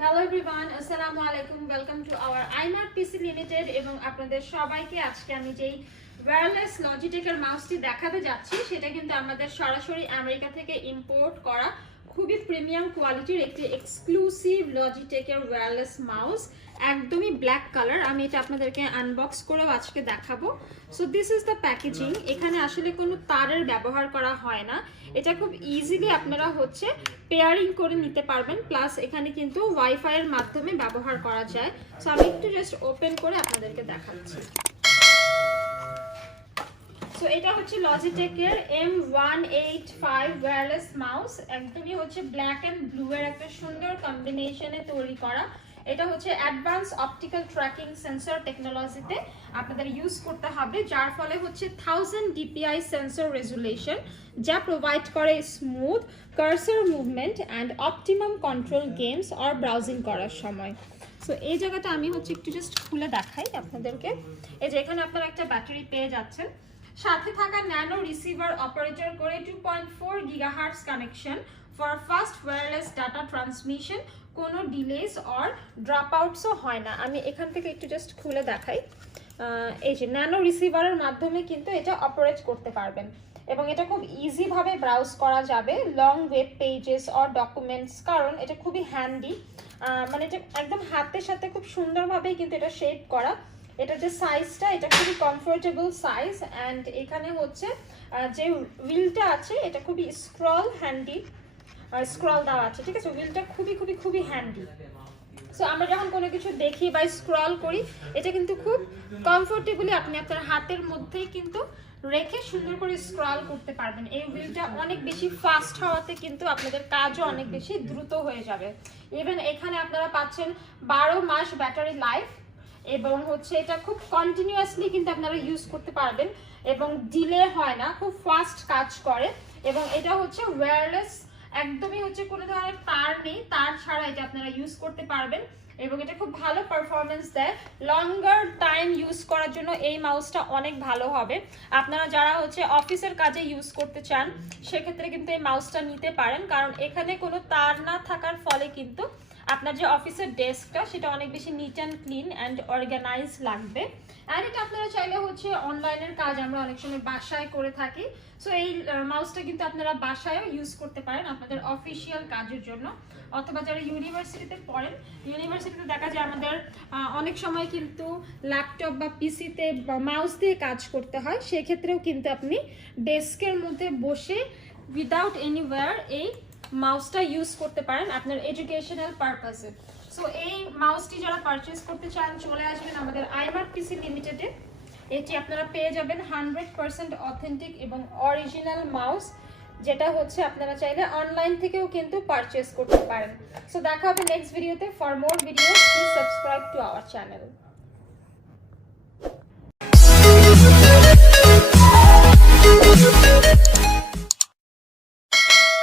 Hello everyone, আসসালামু আলাইকুম। Welcome to our iMart PC limited. এবং আপনাদের সবাইকে আজকে আমি যেই ওয়্যারলেস লজিটেকের মাউসটি দেখাতে যাচ্ছি সেটা কিন্তু আমাদের সরাসরি আমেরিকা থেকে ইম্পোর্ট করা খুবই প্রিমিয়াম কোয়ালিটির একটি এক্সক্লুসিভ লজিটেকের ওয়্যারলেস মাউস, একদমই ব্ল্যাক কালার। আমি এটা আপনাদেরকে আনবক্স করেও আজকে দেখাবো। So this is the packaging. এখানে আসলে কোনো তারের ব্যবহার করা হয় না, এটা খুব ইজিলি আপনারা পেয়ারিং করে নিতে পারবেন। প্লাস এখানে কিন্তু ওয়াইফাই এর মাধ্যমে ব্যবহার করা যায়। সো আমি একটু জাস্ট ওপেন করে আপনাদেরকে দেখাচ্ছি। সো এটা হচ্ছে লজিটেকের M185 ওয়্যারলেস মাউস, একদমই ব্ল্যাক অ্যান্ড ব্লু এর একটা সুন্দর কম্বিনেশনে তৈরি করা। এটা হচ্ছে অ্যাডভান্স অপটিক্যাল ট্র্যাকিং সেন্সর টেকনোলজিতে আপনাদের ইউজ করতে হবে, যার ফলে 1000 dpi সেন্সর রেজুলেশন, যা প্রোভাইড করে smooth cursor movement and optimum control games আর ব্রাউজিং করার সময়। সো এই জায়গাটা আমি একটু জাস্ট খুলে দেখাই আপনাদেরকে। এই যে এখানে আপনারা একটা ব্যাটারি পেয়ে যাচ্ছেন, সাথে থাকা ন্যানো রিসিভার অপারেটর করে 2.4 GHz connection for fast wireless data transmission. কোনো ডিলেস অর ড্রপ আউটসও হয় না। আমি এখান থেকে একটু জাস্ট খুলে দেখাই। এই যে ন্যানো রিসিভারের মাধ্যমে কিন্তু এটা অপারেট করতে পারবেন এবং এটা খুব ইজিভাবে ব্রাউজ করা যাবে long web pages or documents, কারণ এটা খুবই হ্যান্ডি। মানে এটা একদম হাতের সাথে খুব সুন্দরভাবেই কিন্তু এটা শেপ করা। এটা যে সাইজটা, এটা খুবই কমফোর্টেবল সাইজ। অ্যান্ড এখানে যে হুইলটা আছে এটা খুবই স্ক্রল দেওয়া আছে, ঠিক আছে। হুইলটা খুবই হ্যান্ডি। সো আমরা যখন কোনো কিছু দেখি বা স্ক্রল করি, এটা কিন্তু খুব কমফোর্টেবলি আপনি আপনার হাতের মধ্যেই কিন্তু রেখে সুন্দর করে স্ক্রল করতে পারবেন। এই হুইলটা অনেক বেশি ফাস্ট হওয়াতে কিন্তু আপনাদের কাজও অনেক বেশি দ্রুত হয়ে যাবে। ইভেন এখানে আপনারা পাচ্ছেন 12 মাস ব্যাটারি লাইফ এবং এটা খুব কন্টিনিউয়াসলি কিন্তু আপনারা ইউজ করতে পারবেন এবং ডিলে হয় না, খুব ফাস্ট কাজ করে। এবং এটা ওয়্যারলেস, একদমই কোনো ধরনের তার নেই, তার ছাড়া এটা আপনারা ইউজ করতে পারবেন এবং এটা খুব ভালো পারফরমেন্স দেয়। লঙ্গার টাইম ইউজ করার জন্য এই মাউসটা অনেক ভালো হবে। আপনারা যারা অফিসের কাজে ইউজ করতে চান সেক্ষেত্রে কিন্তু এই মাউসটা নিতে পারেন, কারণ এখানে কোনো তার না থাকার ফলে কিন্তু আপনার যে অফিসের ডেস্কটা সেটা অনেক বেশি neat and clean and organise লাগবে। অ্যান্ড এটা আপনারা চাইলে অনলাইনের কাজ আমরা অনেক সময় বাসায় করে থাকি। সো এই মাউসটা কিন্তু আপনারা বাসায়ও ইউজ করতে পারেন আপনাদের অফিসিয়াল কাজের জন্য। অথবা যারা ইউনিভার্সিটিতে পড়েন, ইউনিভার্সিটিতে দেখা যায় আমাদের অনেক সময় কিন্তু ল্যাপটপ বা পিসিতে মাউস দিয়ে কাজ করতে হয়, সেক্ষেত্রেও কিন্তু আপনি ডেস্কের মধ্যে বসে উইদাউট এনিওয়্যার এই মাউসটা ইউজ করতে পারেন আপনার এডুকেশনাল পারপাসে। সো এই মাউসটি যারা পারচেজ করতে চান চলে আসবেন আমাদের iMart PC লিমিটেডে। এটি আপনারা পেয়ে যাবেন 100% অথেন্টিক এবং অরিজিনাল মাউস, যেটা আপনারা চাইলে অনলাইন থেকেও কিন্তু পারচেজ করতে পারেন। সো দেখা হবে নেক্সট ভিডিওতে। For more videos please subscribe to our channel.